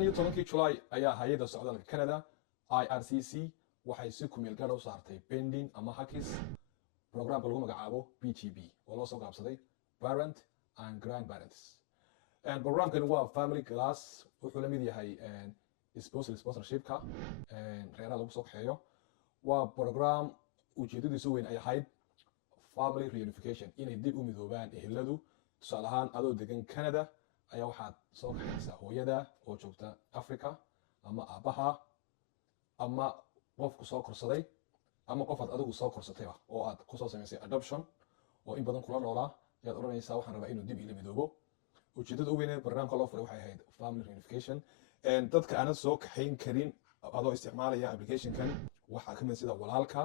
15 July ayaa hay'adda socdaalka Canada IRCC waxay si ku meel gaar u saartay pending ama hakis programka lagu magacaabo BGB oo loo soo gaabsaday Parent and Grandparents. Programkan waa family class wuxuu la mid yahay sponsorshipka reeraha lagu soo kaxeeyo. Waa program ujeedadiisu weyn ay ahayd family reunification inay dib u midoobaan eheladu. Tusaale ahaan adoo degan Canada ayaa waxaad soo kaxaysaa hooyada oo joogta Africa ama aabaha ama qofku soo korsaday ama qofaad adigu soo korsatayba oo aad ku soo samaysay adoption oo in badan kula noolaa ayaad oranaysaa waxaan rabaa inuu dib ila midoobo. ujeedada ugu weyn ee barnaamijka loo furay waxay ahayd family reunification. dadka aanad soo kaxayn karin adoo isticmaalaya applicationkan waxaa ka mid sida walaalka,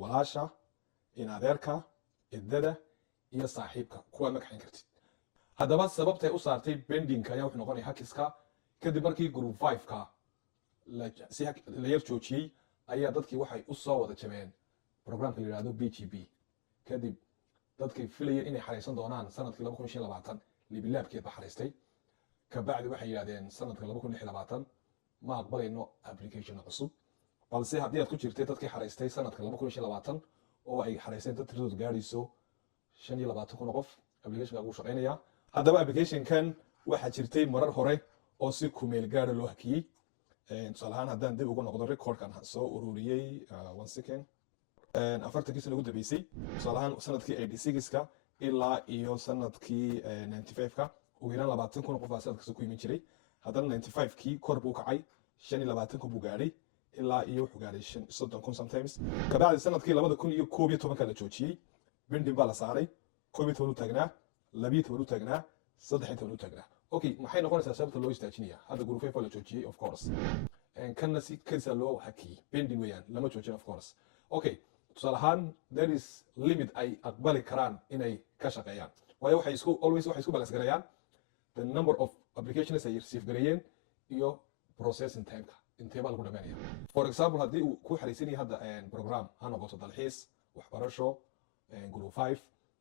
walaasha, in adeerka, eedada iyo saaxiibka kuwa ma kaxayn kartid. haddaba sababtay u saartay pendingka ayaa wuxuu noqonaya hakiska kadib markii group 5ka la yar joojiyey ayaa dadkii waxay u soo wada jabeen programka la yiraahdo BGB. kadib dadkii filayeen inay xareysan doonaan sanadkii 2025 libilaabkeed ba xareystay kabacdi waxay yiraahdeen sanadka 2026 ma aqbalayno application cusub balse haddii aad ku jirtay dadkii xareystay sanadka 2025 oo ay xareysteen dad tiradoodu gaarayso 25,000 qof applicationka ugu shaqeynaya. haddaba applicationkan waxaa jirtay marar hore oo si ku meel gaar loo hakiyay. tusaale ahaan haddaan dib ugu noqdo recordkan soo ururiyay 1 second 40 sano ugu dambeysay tusaale ahaan sanadkii 86ka ilaa iyo sanadkii 95ka ugu yaraan 20,000 qof sanadkaas ku iman jiray. haddana 95kii kor buu kacay 25,000 buu gaaray ilaa iyo wuxuu gaaray 30,000 sometimes. kabacdi sanadkii 2011 la joojiyay pending baa la saaray 11 u taagnaa 12 u taagnaa 13 u taagnaa. okay maxay noqonaysaa sababta loo istaajinaya hadda group 5 la joojiyay of course kanna si kadisa loo hakiyay pending weeyaan lama joojin of course. okay tusaale ahaan there is limit ay aqbali karaan inay ka shaqeeyaan waayo waxay isku balance garayaan the number of applications ay receive gareeyeen iyo processing timeka intee baa lagu dhamaanaya. for example haddii uu ku xariisan yahay hadda program ha noqoto dalxiis waxbarasho group 5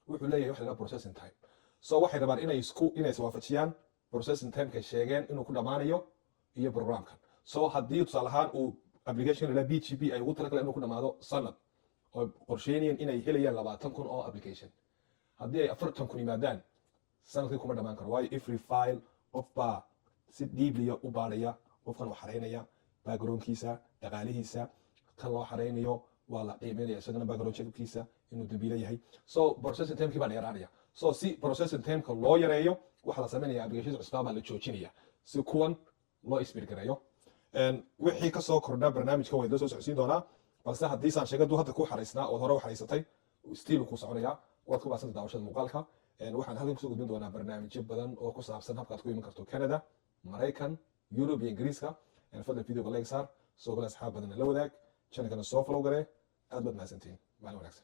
wuxuu leeyahay wax laga processing time. so waxay rabaan inay iswaafajiyaan processing timeka sheegeen inuu ku dhamaanayo iyo programkan. so haddii tusaale ahaan uu application la BGB ay ugu talagaleen inuu ku dhamaado sanad oo qorsheynayeen inay helayaan 20,000 oo application haddii ay 40,000 yimaadaan sanadkii kuma dhamaan karo waayo every file qofbaa si deeply u baaraya qofkan wax xareynaya backgroundkiisa dhaqaalihiisa kan loo xareynayo waa la qiimeynaya isagana background checkkiisa inuu dambiile yahay. so processing timekii baa dheeraanaya. so si processing timeka loo yareeyo waxa la sameynaya application cusub baa la joojinaya si kuwan loo isbirgareeyo. wixii ka soo kordha barnaamijka way soo socodsiin doonaa balse haddii saan sheegay hadda ku xareysnaa oo hore u xareysatay still ku soconaya waad ku baasanta daawashada muuqaalka. waxaan halkan kusoo gudbin doonaa barnaamijyo badan oo ku saabsan habkaad ku iman karto Canada, Mareykan, Europe iyo Ingiriiska. fadlan videoga like saar soo gala asxaab badan la wadaag channelkana soo follow garee aad baad mahadsantiin maalin wanaagsan.